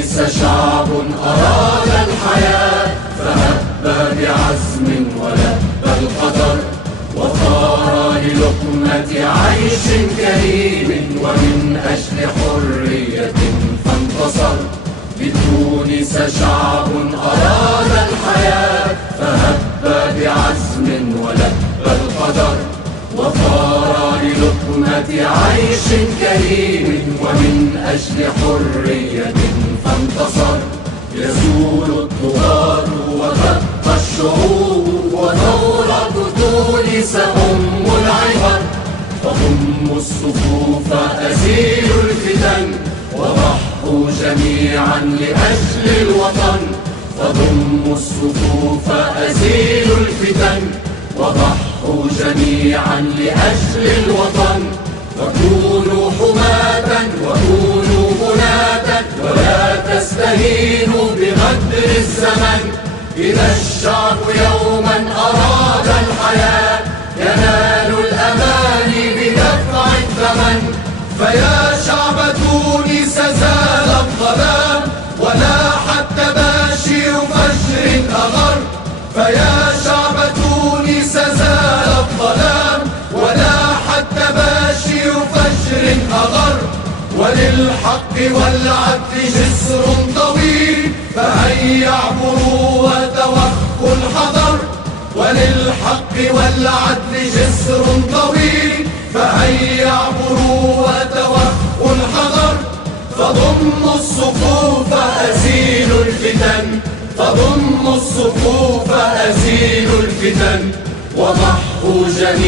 تونس شعب أراد الحياة، فهب بعزم ولبى القدر، وثار للقمة عيش كريم، ومن أجل حرية فانتصر. لتونس شعب أراد الحياة، فهب بعزم ولبى القدر، وثار للقمة عيش كريم، ومن أجل حرية فانتصر. يزول الطغاة وتبقى الشعوب، وثورة تونس العبر. فضموا الصفوف أزيلوا الفتن، وضحوا جميعا لأجل الوطن. فضموا الصفوف أزيلوا الفتن، وضحوا جميعا لأجل الوطن. وكونوا حماة وكونوا بناة، ولا تستهينوا بغدر الزمن. إذا الشعب يوما أراد الحياة، ينال الأمان بدفع الثمن. فيا شعب تونس زال الظلام، ولاح التباشير فجر أغر. فيا شعب تونس زال الظلام، ولاح التباشير فجر أغر. وللحق والعدل جسر طويل، فهيا اعبروا وتوخوا الحذر. وللحق والعدل جسر طويل، فهيا اعبروا وتوخوا الحذر. فضموا الصفوف أزيلوا الفتن، فضموا الصفوف أزيلوا الفتن، وضحوا جميعا.